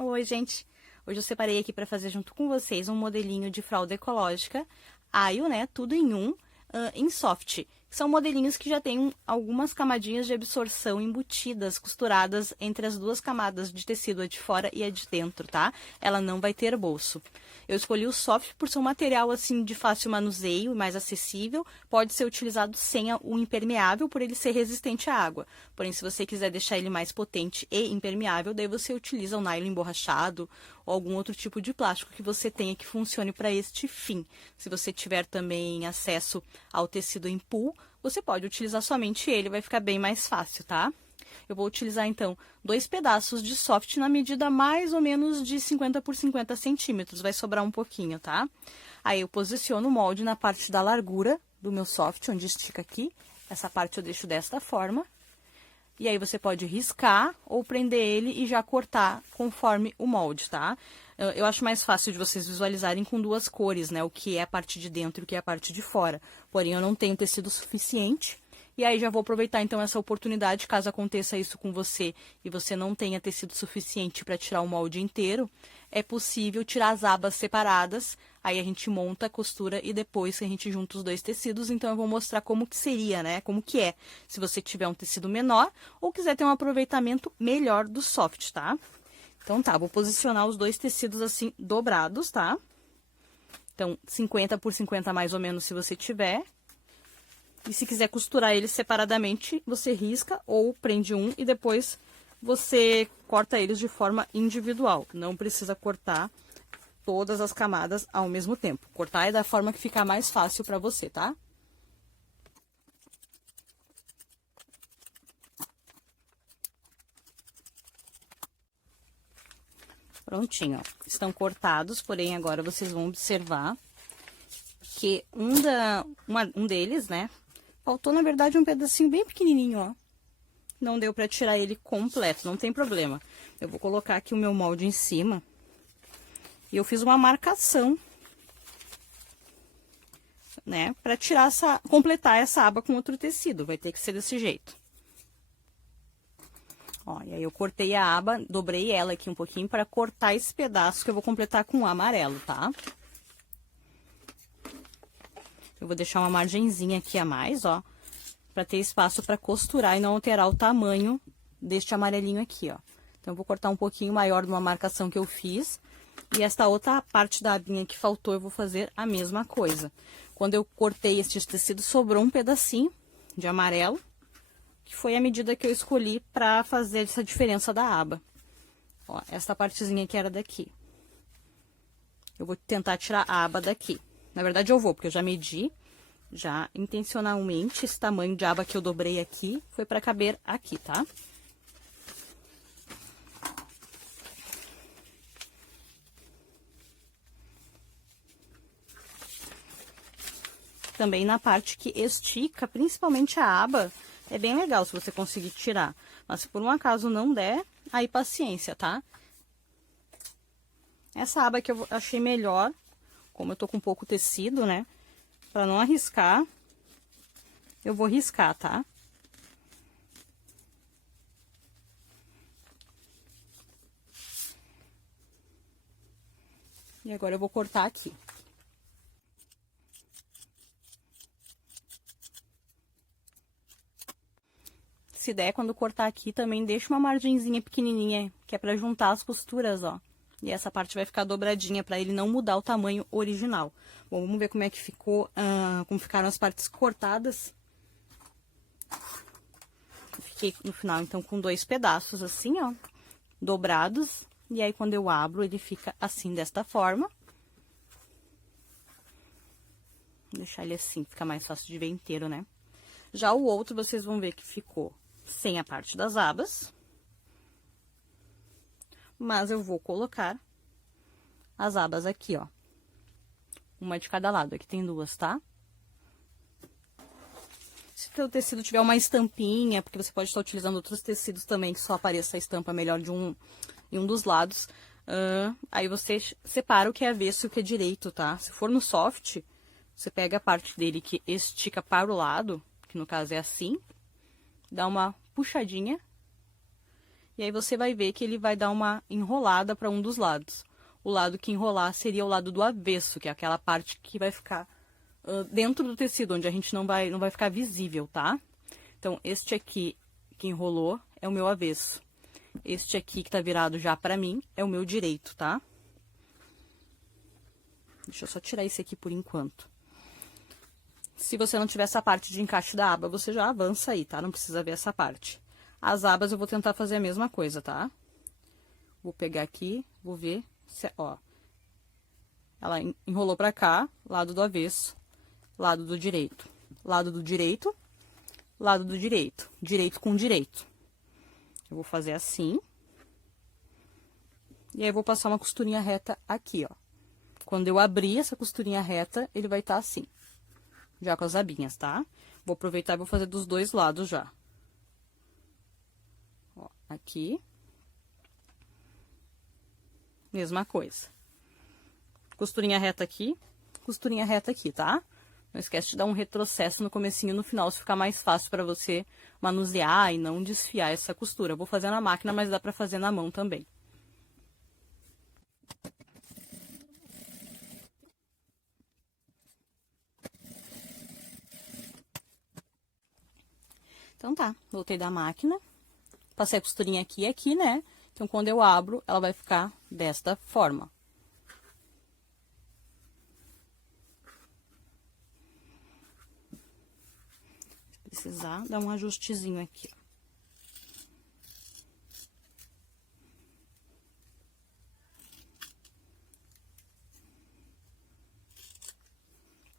Oi, gente! Hoje eu separei aqui para fazer junto com vocês um modelinho de fralda ecológica, Aio, né? Tudo em um, em soft. São modelinhos que já têm algumas camadinhas de absorção embutidas, costuradas entre as duas camadas de tecido, a de fora e a de dentro, tá? Ela não vai ter bolso. Eu escolhi o soft por ser um material assim de fácil manuseio e mais acessível. Pode ser utilizado sem o impermeável, por ele ser resistente à água. Porém, se você quiser deixar ele mais potente e impermeável, daí você utiliza o nylon emborrachado ou algum outro tipo de plástico que você tenha que funcione para este fim. Se você tiver também acesso ao tecido em pool, você pode utilizar somente ele, vai ficar bem mais fácil, tá? Eu vou utilizar, então, 2 pedaços de soft na medida mais ou menos de 50 por 50 centímetros. Vai sobrar um pouquinho, tá? Aí eu posiciono o molde na parte da largura do meu soft, onde estica aqui. Essa parte eu deixo desta forma. E aí você pode riscar ou prender ele e já cortar conforme o molde, tá? Eu acho mais fácil de vocês visualizarem com duas cores, né? O que é a parte de dentro e o que é a parte de fora. Porém, eu não tenho tecido suficiente. E aí já vou aproveitar então essa oportunidade, caso aconteça isso com você e você não tenha tecido suficiente para tirar o molde inteiro, é possível tirar as abas separadas, aí a gente monta, costura e depois a gente junta os dois tecidos. Então eu vou mostrar como que seria, né? Como que é, se você tiver um tecido menor ou quiser ter um aproveitamento melhor do soft, tá? Então tá, vou posicionar os dois tecidos assim dobrados, tá? Então 50 por 50 mais ou menos se você tiver. E se quiser costurar eles separadamente, você risca ou prende um e depois você corta eles de forma individual. Não precisa cortar todas as camadas ao mesmo tempo. Cortar é da forma que ficar mais fácil para você, tá? Prontinho, ó. Estão cortados, porém agora vocês vão observar que um deles, né? Faltou, na verdade, um pedacinho bem pequenininho, ó. Não deu pra tirar ele completo, não tem problema. Eu vou colocar aqui o meu molde em cima. E eu fiz uma marcação, né? Pra tirar completar essa aba com outro tecido. Vai ter que ser desse jeito. Ó, e aí eu cortei a aba, dobrei ela aqui um pouquinho pra cortar esse pedaço que eu vou completar com o amarelo, tá? Eu vou deixar uma margenzinha aqui a mais, ó, pra ter espaço pra costurar e não alterar o tamanho deste amarelinho aqui, ó. Então, eu vou cortar um pouquinho maior de uma marcação que eu fiz. E esta outra parte da abinha que faltou, eu vou fazer a mesma coisa. Quando eu cortei este tecido, sobrou um pedacinho de amarelo, que foi a medida que eu escolhi pra fazer essa diferença da aba. Ó, essa partezinha que era daqui. Eu vou tentar tirar a aba daqui. Na verdade, eu vou, porque eu já medi, já intencionalmente, esse tamanho de aba que eu dobrei aqui, foi pra caber aqui, tá? Também na parte que estica, principalmente a aba, é bem legal se você conseguir tirar. Mas se por um acaso não der, aí paciência, tá? Essa aba que eu achei melhor, como eu tô com pouco tecido, né? Pra não arriscar, eu vou riscar, tá? E agora eu vou cortar aqui. Se der, quando cortar aqui, também deixa uma margenzinha pequenininha, que é pra juntar as costuras, ó. E essa parte vai ficar dobradinha pra ele não mudar o tamanho original. Bom, vamos ver como é que ficou, como ficaram as partes cortadas. Eu fiquei no final, então, com 2 pedaços assim, ó, dobrados. E aí, quando eu abro, ele fica assim, desta forma. Vou deixar ele assim, fica mais fácil de ver inteiro, né? Já o outro, vocês vão ver que ficou sem a parte das abas. Mas eu vou colocar as abas aqui, ó. Uma de cada lado, aqui tem 2, tá? Se o teu tecido tiver uma estampinha, porque você pode estar utilizando outros tecidos também, que só apareça a estampa melhor em um dos lados, aí você separa o que é avesso e o que é direito, tá? Se for no soft, você pega a parte dele que estica para o lado, que no caso é assim, dá uma puxadinha E aí você vai ver que ele vai dar uma enrolada para um dos lados. O lado que enrolar seria o lado do avesso, que é aquela parte que vai ficar dentro do tecido, onde a gente não vai ficar visível, tá? Então, este aqui que enrolou é o meu avesso. Este aqui que tá virado já pra mim é o meu direito, tá? Deixa eu só tirar esse aqui por enquanto. Se você não tiver essa parte de encaixe da aba, você já avança aí, tá? Não precisa ver essa parte. As abas eu vou tentar fazer a mesma coisa, tá? Vou pegar aqui, vou ver se, ó. Ela enrolou pra cá, lado do avesso, lado do direito. Lado do direito, lado do direito. Direito com direito. Eu vou fazer assim. E aí, eu vou passar uma costurinha reta aqui, ó. Quando eu abrir essa costurinha reta, ele vai estar assim. Já com as abinhas, tá? Vou aproveitar e vou fazer dos dois lados já. Ó, aqui. Mesma coisa. Costurinha reta aqui, tá? Não esquece de dar um retrocesso no comecinho e no final, se ficar mais fácil para você manusear e não desfiar essa costura. Eu vou fazer na máquina, mas dá para fazer na mão também. Então tá, voltei da máquina, passei a costurinha aqui e aqui, né? Então, quando eu abro, ela vai ficar desta forma. Se precisar, dar um ajustezinho aqui, ó.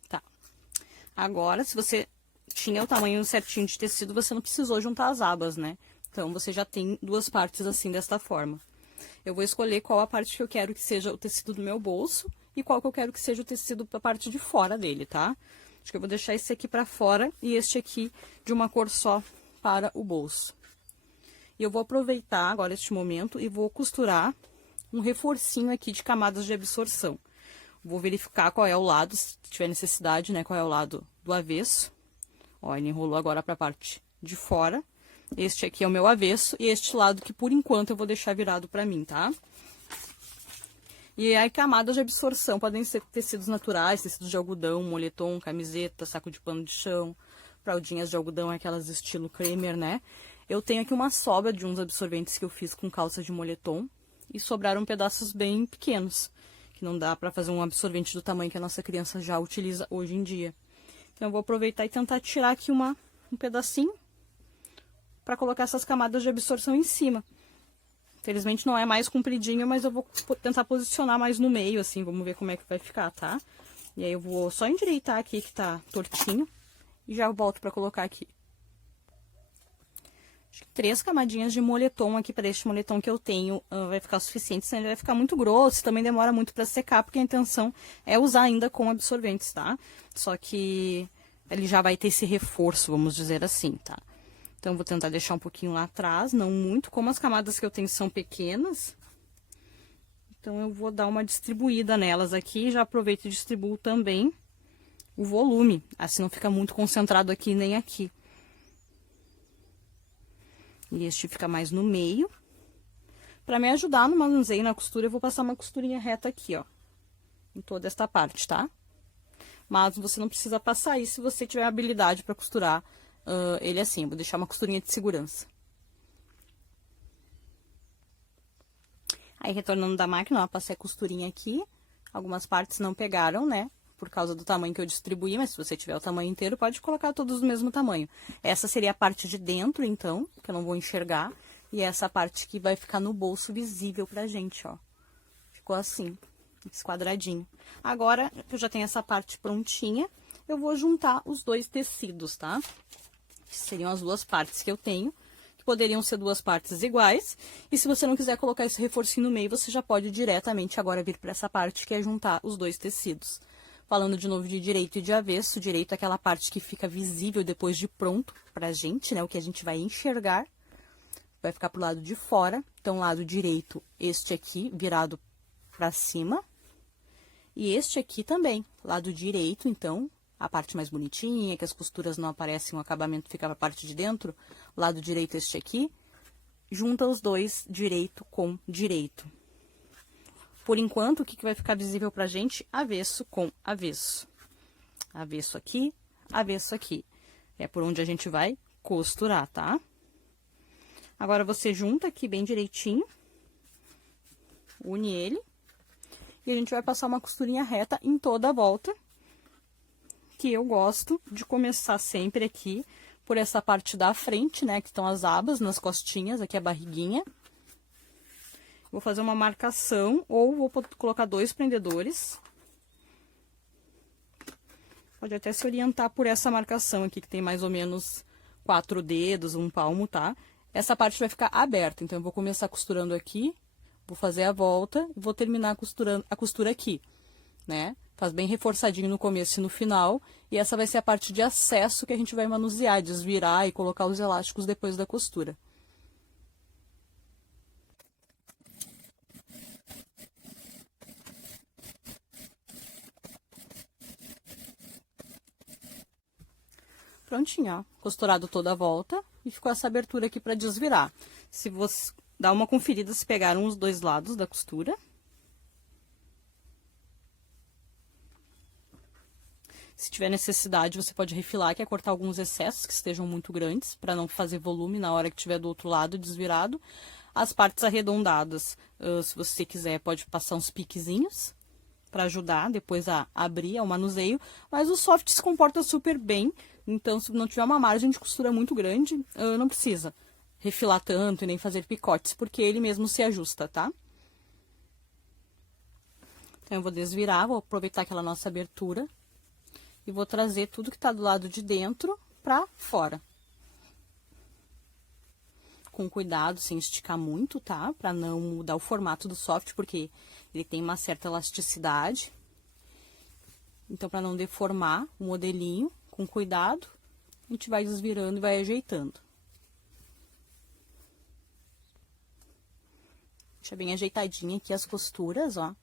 Tá. Agora, se você tinha o tamanho certinho de tecido, você não precisou juntar as abas, né? Então, você já tem duas partes assim, desta forma. Eu vou escolher qual a parte que eu quero que seja o tecido do meu bolso e qual que eu quero que seja o tecido da parte de fora dele, tá? Acho que eu vou deixar esse aqui pra fora e este aqui de uma cor só para o bolso. E eu vou aproveitar agora este momento e vou costurar um reforcinho aqui de camadas de absorção. Vou verificar qual é o lado, se tiver necessidade, né? Qual é o lado do avesso. Ó, ele enrolou agora pra parte de fora. Este aqui é o meu avesso e este lado que, por enquanto, eu vou deixar virado pra mim, tá? E aí, camadas de absorção podem ser tecidos naturais, tecidos de algodão, moletom, camiseta, saco de pano de chão, fraldinhas de algodão, aquelas estilo cremer, né? Eu tenho aqui uma sobra de uns absorventes que eu fiz com calça de moletom e sobraram pedaços bem pequenos, que não dá pra fazer um absorvente do tamanho que a nossa criança já utiliza hoje em dia. Então, eu vou aproveitar e tentar tirar aqui um pedacinho para colocar essas camadas de absorção em cima. Infelizmente não é mais compridinho, mas eu vou tentar posicionar mais no meio, assim, vamos ver como é que vai ficar, tá? E aí eu vou só endireitar aqui que tá tortinho e já volto para colocar aqui. Acho que 3 camadinhas de moletom aqui para este moletom que eu tenho vai ficar suficiente, senão ele vai ficar muito grosso, também demora muito para secar, porque a intenção é usar ainda com absorventes, tá? Só que ele já vai ter esse reforço, vamos dizer assim, tá? Então, vou tentar deixar um pouquinho lá atrás, não muito, como as camadas que eu tenho são pequenas. Então, eu vou dar uma distribuída nelas aqui, já aproveito e distribuo também o volume, assim não fica muito concentrado aqui nem aqui. E este fica mais no meio. Pra me ajudar no manuseio, na costura, eu vou passar uma costurinha reta aqui, ó, em toda esta parte, tá? Mas você não precisa passar isso se você tiver habilidade pra costurar ele assim. Eu vou deixar uma costurinha de segurança. Aí, retornando da máquina, ó, passei a costurinha aqui. Algumas partes não pegaram, né? Por causa do tamanho que eu distribuí, mas se você tiver o tamanho inteiro, pode colocar todos do mesmo tamanho. Essa seria a parte de dentro, então, que eu não vou enxergar. E essa parte que vai ficar no bolso visível pra gente, ó. Ficou assim, esse quadradinho. Agora, que eu já tenho essa parte prontinha, eu vou juntar os dois tecidos, tá? Que seriam as duas partes que eu tenho, que poderiam ser duas partes iguais. E se você não quiser colocar esse reforcinho no meio, você já pode diretamente agora vir para essa parte, que é juntar os dois tecidos. Falando de novo de direito e de avesso, direito é aquela parte que fica visível depois de pronto pra gente, né? O que a gente vai enxergar. Vai ficar pro lado de fora. Então, lado direito, este aqui, virado pra cima. E este aqui também, lado direito, então, a parte mais bonitinha, que as costuras não aparecem, o acabamento fica a parte de dentro. Lado direito, este aqui, junta os dois direito com direito. Por enquanto, o que vai ficar visível pra gente? Avesso com avesso. Avesso aqui, avesso aqui. É por onde a gente vai costurar, tá? Agora, você junta aqui bem direitinho. Une ele. E a gente vai passar uma costurinha reta em toda a volta. Que eu gosto de começar sempre aqui por essa parte da frente, né? Que estão as abas nas costinhas, aqui a barriguinha. Vou fazer uma marcação, ou vou colocar 2 prendedores. Pode até se orientar por essa marcação aqui, que tem mais ou menos 4 dedos, 1 palmo, tá? Essa parte vai ficar aberta, então eu vou começar costurando aqui, vou fazer a volta e vou terminar costurando a costura aqui, né? Faz bem reforçadinho no começo e no final, e essa vai ser a parte de acesso que a gente vai manusear, desvirar e colocar os elásticos depois da costura. Prontinho, ó. Costurado toda a volta e ficou essa abertura aqui para desvirar. Se você dá uma conferida se pegaram os 2 lados da costura. Se tiver necessidade, você pode refilar, que é cortar alguns excessos que estejam muito grandes, para não fazer volume na hora que tiver do outro lado desvirado. As partes arredondadas, se você quiser, pode passar uns piquezinhos para ajudar depois a abrir ao manuseio, mas o soft se comporta super bem, então se não tiver uma margem de costura muito grande, não precisa refilar tanto e nem fazer picotes, porque ele mesmo se ajusta, tá? Então, eu vou desvirar, vou aproveitar aquela nossa abertura e vou trazer tudo que tá do lado de dentro pra fora. Com cuidado, sem esticar muito, tá? Pra não mudar o formato do soft, porque ele tem uma certa elasticidade. Então, pra não deformar o modelinho, com cuidado, a gente vai desvirando e vai ajeitando. Deixa bem ajeitadinha aqui as costuras, ó.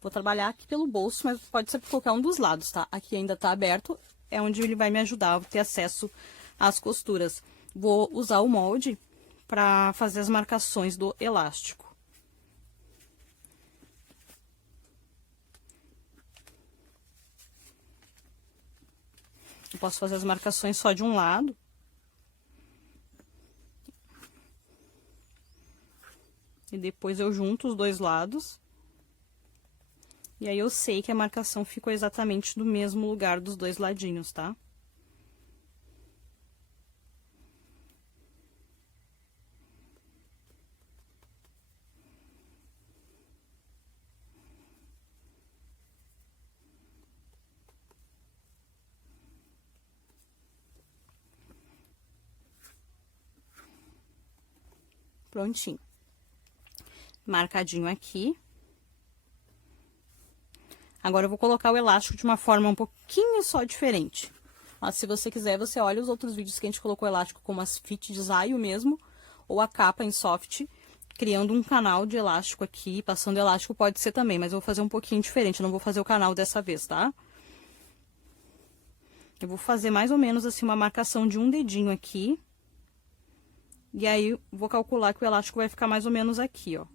Vou trabalhar aqui pelo bolso, mas pode ser por qualquer um dos lados, tá? Aqui ainda tá aberto, é onde ele vai me ajudar a ter acesso às costuras. Vou usar o molde para fazer as marcações do elástico. Eu posso fazer as marcações só de um lado. E depois eu junto os 2 lados. E aí eu sei que a marcação ficou exatamente no mesmo lugar dos 2 ladinhos, tá? Prontinho. Marcadinho aqui. Agora, eu vou colocar o elástico de uma forma um pouquinho só diferente. Mas, se você quiser, você olha os outros vídeos que a gente colocou elástico, como as fit design mesmo, ou a capa em soft, criando um canal de elástico aqui, passando elástico pode ser também, mas eu vou fazer um pouquinho diferente, eu não vou fazer o canal dessa vez, tá? Eu vou fazer mais ou menos assim uma marcação de um dedinho aqui. E aí, vou calcular que o elástico vai ficar mais ou menos aqui, ó.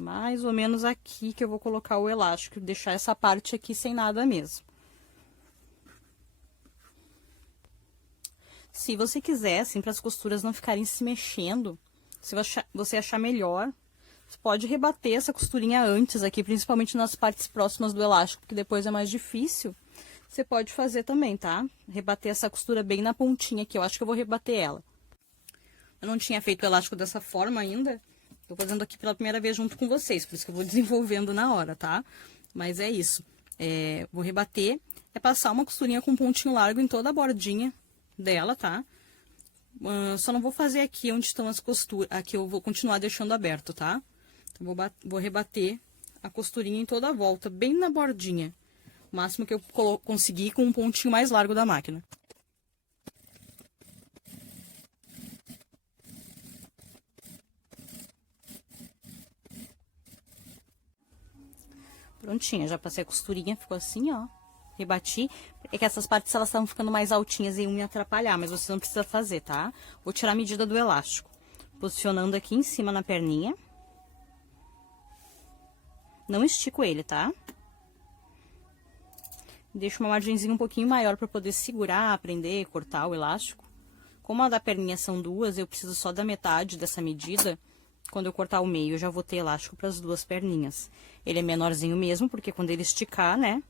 Mais ou menos aqui que eu vou colocar o elástico, deixar essa parte aqui sem nada mesmo. Se você quiser, assim, para as costuras não ficarem se mexendo, se você achar melhor, você pode rebater essa costurinha antes aqui, principalmente nas partes próximas do elástico, que depois é mais difícil. Você pode fazer também, tá? Rebater essa costura bem na pontinha aqui, eu acho que eu vou rebater ela. Eu não tinha feito o elástico dessa forma ainda, tô fazendo aqui pela primeira vez junto com vocês, por isso que eu vou desenvolvendo na hora, tá? Mas é isso. Vou rebater, passar uma costurinha com pontinho largo em toda a bordinha dela, tá? Só não vou fazer aqui onde estão as costuras, aqui eu vou continuar deixando aberto, tá? Então, vou rebater a costurinha em toda a volta, bem na bordinha. O máximo que eu conseguir com um pontinho mais largo da máquina. Prontinha, já passei a costurinha, ficou assim, ó. Rebati. É que essas partes, elas estavam ficando mais altinhas e iam me atrapalhar, mas você não precisa fazer, tá? Vou tirar a medida do elástico. Posicionando aqui em cima na perninha. Não estico ele, tá? Deixo uma margenzinha um pouquinho maior para poder segurar, prender, cortar o elástico. Como a da perninha são duas, eu preciso só da metade dessa medida. Quando eu cortar o meio, eu já vou ter elástico para as duas perninhas. Ele é menorzinho mesmo, porque quando ele esticar, né?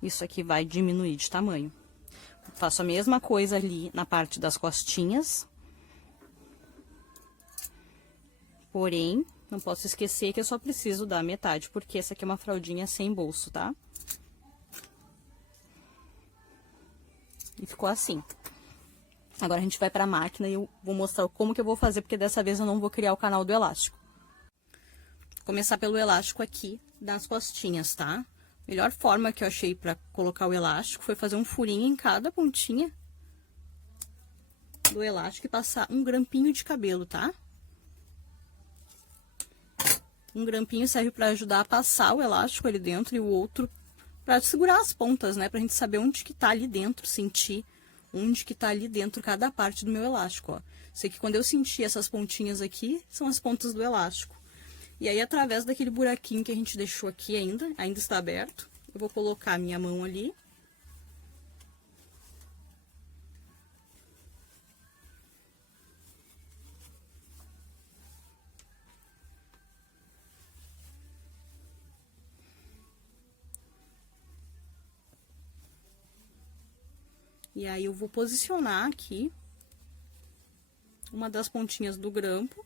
Isso aqui vai diminuir de tamanho. Faço a mesma coisa ali na parte das costinhas. Porém, não posso esquecer que eu só preciso da metade, porque essa aqui é uma fraldinha sem bolso, tá? E ficou assim. Agora a gente vai pra máquina e eu vou mostrar como que eu vou fazer, porque dessa vez eu não vou criar o canal do elástico. Vou começar pelo elástico aqui das costinhas, tá? Melhor forma que eu achei pra colocar o elástico foi fazer um furinho em cada pontinha do elástico e passar um grampinho de cabelo, tá? Um grampinho serve pra ajudar a passar o elástico ali dentro e o outro pra segurar as pontas, né? Pra gente saber onde que tá ali dentro, sentir onde que tá ali dentro cada parte do meu elástico, ó. Sei que quando eu sentir essas pontinhas aqui, são as pontas do elástico. E aí, através daquele buraquinho que a gente deixou aqui ainda está aberto, eu vou colocar a minha mão ali. E aí, eu vou posicionar aqui uma das pontinhas do grampo.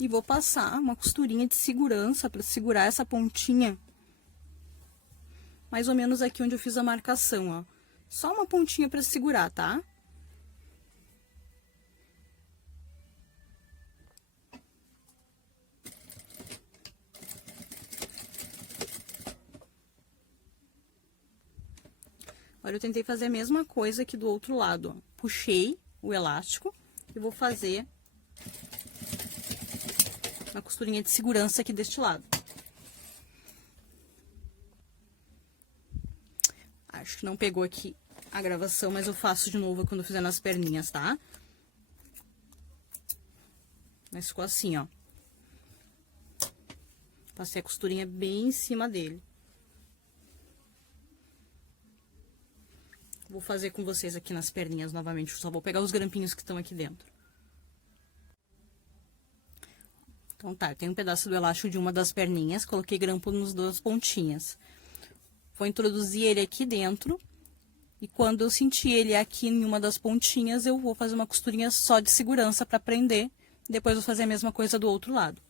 E vou passar uma costurinha de segurança para segurar essa pontinha. Mais ou menos aqui onde eu fiz a marcação, ó. Só uma pontinha para segurar, tá? Agora, eu tentei fazer a mesma coisa aqui do outro lado, ó. Puxei o elástico e vou fazer uma costurinha de segurança aqui deste lado. Acho que não pegou aqui a gravação, mas eu faço de novo quando eu fizer nas perninhas, tá? Mas ficou assim, ó. Passei a costurinha bem em cima dele. Vou fazer com vocês aqui nas perninhas novamente, só vou pegar os grampinhos que estão aqui dentro. Então tá, eu tenho um pedaço do elástico de uma das perninhas, coloquei grampo nas duas pontinhas. Vou introduzir ele aqui dentro, e quando eu sentir ele aqui em uma das pontinhas, eu vou fazer uma costurinha só de segurança pra prender, depois vou fazer a mesma coisa do outro lado.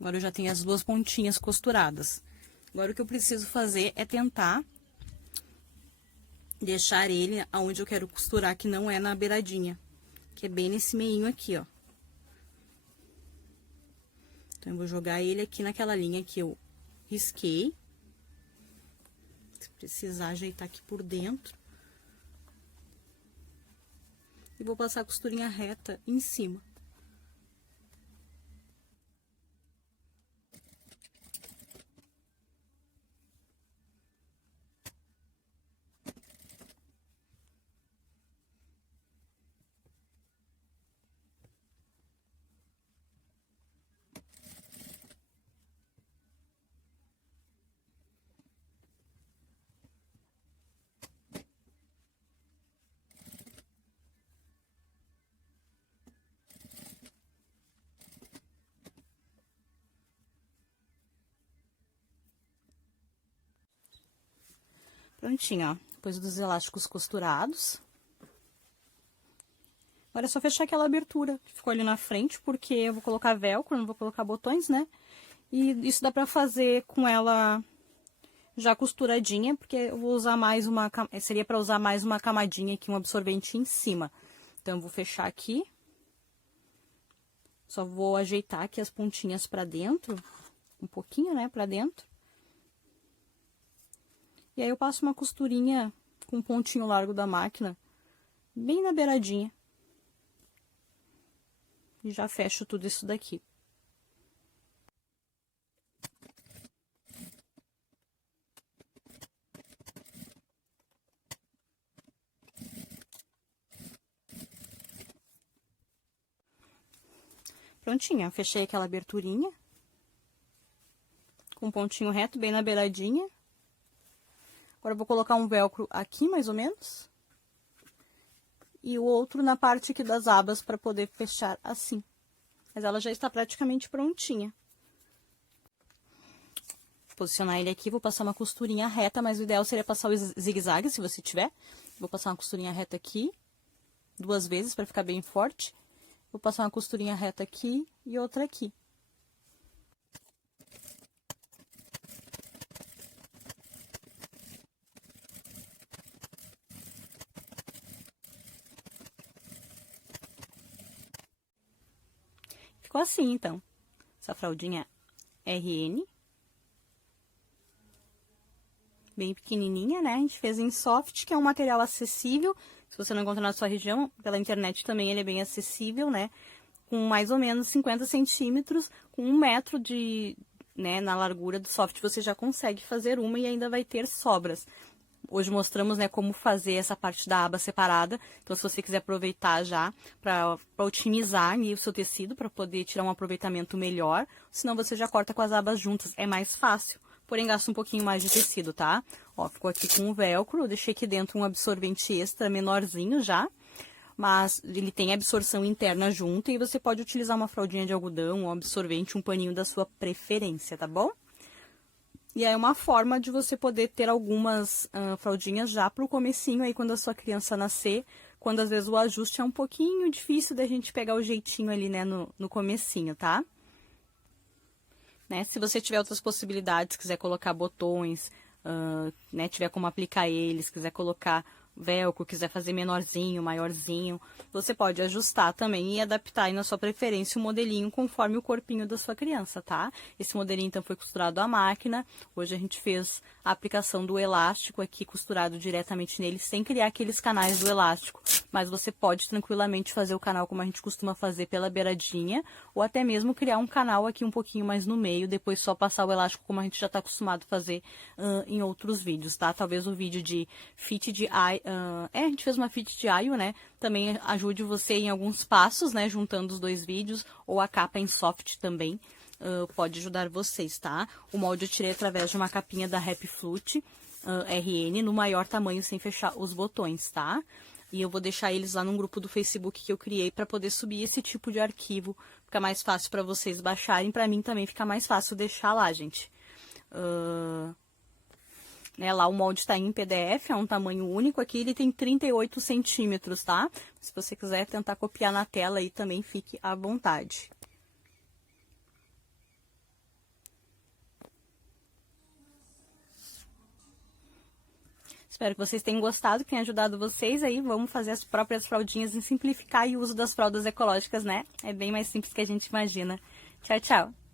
Agora eu já tenho as duas pontinhas costuradas. Agora o que eu preciso fazer é tentar deixar ele aonde eu quero costurar, que não é na beiradinha, que é bem nesse meinho aqui, ó. Então, eu vou jogar ele aqui naquela linha que eu risquei. Se precisar ajeitar aqui por dentro. E vou passar a costurinha reta em cima. Prontinho, ó. Depois dos elásticos costurados. Agora é só fechar aquela abertura que ficou ali na frente, porque eu vou colocar velcro, não vou colocar botões, né? E isso dá pra fazer com ela já costuradinha, porque eu vou usar mais seria para usar mais uma camadinha aqui, um absorvente em cima. Então, eu vou fechar aqui. Só vou ajeitar aqui as pontinhas para dentro, um pouquinho, né, para dentro. E aí eu passo uma costurinha com um pontinho largo da máquina, bem na beiradinha. E já fecho tudo isso daqui. Prontinho, fechei aquela aberturinha. Com um pontinho reto, bem na beiradinha. Agora, eu vou colocar um velcro aqui, mais ou menos. E o outro na parte aqui das abas, para poder fechar assim. Mas ela já está praticamente prontinha. Vou posicionar ele aqui, vou passar uma costurinha reta, mas o ideal seria passar o zigue-zague, se você tiver. Vou passar uma costurinha reta aqui, 2 vezes, para ficar bem forte. Vou passar uma costurinha reta aqui e outra aqui. Ficou assim, então. Essa fraldinha RN. Bem pequenininha, né? A gente fez em soft, que é um material acessível. Se você não encontra na sua região, pela internet também ele é bem acessível, né? Com mais ou menos 50 centímetros, com 1 metro né, na largura do soft, você já consegue fazer uma e ainda vai ter sobras. Hoje mostramos, né, como fazer essa parte da aba separada. Então, se você quiser aproveitar já para otimizar ali o seu tecido, para poder tirar um aproveitamento melhor, senão você já corta com as abas juntas, é mais fácil. Porém, gasta um pouquinho mais de tecido, tá? Ó, ficou aqui com o velcro, eu deixei aqui dentro um absorvente extra menorzinho já, mas ele tem absorção interna junto e você pode utilizar uma fraldinha de algodão, um absorvente, um paninho da sua preferência, tá bom? E aí é uma forma de você poder ter algumas fraldinhas já pro comecinho aí quando a sua criança nascer, quando às vezes o ajuste é um pouquinho difícil da gente pegar o jeitinho ali, né, no comecinho, tá? Né? Se você tiver outras possibilidades, quiser colocar botões, né, tiver como aplicar eles, quiser colocar velcro, quiser fazer menorzinho, maiorzinho, você pode ajustar também e adaptar aí na sua preferência o modelinho conforme o corpinho da sua criança, tá? Esse modelinho então foi costurado à máquina, hoje a gente fez a aplicação do elástico aqui costurado diretamente nele, sem criar aqueles canais do elástico, mas você pode tranquilamente fazer o canal como a gente costuma fazer pela beiradinha, ou até mesmo criar um canal aqui um pouquinho mais no meio, depois só passar o elástico como a gente já está acostumado a fazer em outros vídeos, tá? Talvez o vídeo de fit de a gente fez uma fit de aio, né? Também ajude você em alguns passos, né? Juntando os 2 vídeos, ou a capa em soft também pode ajudar vocês, tá? O molde eu tirei através de uma capinha da Happy Flute RN, no maior tamanho, sem fechar os botões, tá? E eu vou deixar eles lá num grupo do Facebook que eu criei para poder subir esse tipo de arquivo. Fica mais fácil para vocês baixarem, para mim também fica mais fácil deixar lá, gente. Né, lá o molde está em PDF, é um tamanho único, aqui ele tem 38 centímetros, tá? Se você quiser tentar copiar na tela aí também, fique à vontade. Espero que vocês tenham gostado, que tenha ajudado vocês aí. Vamos fazer as próprias fraldinhas e simplificar o uso das fraldas ecológicas, né? É bem mais simples que a gente imagina. Tchau, tchau!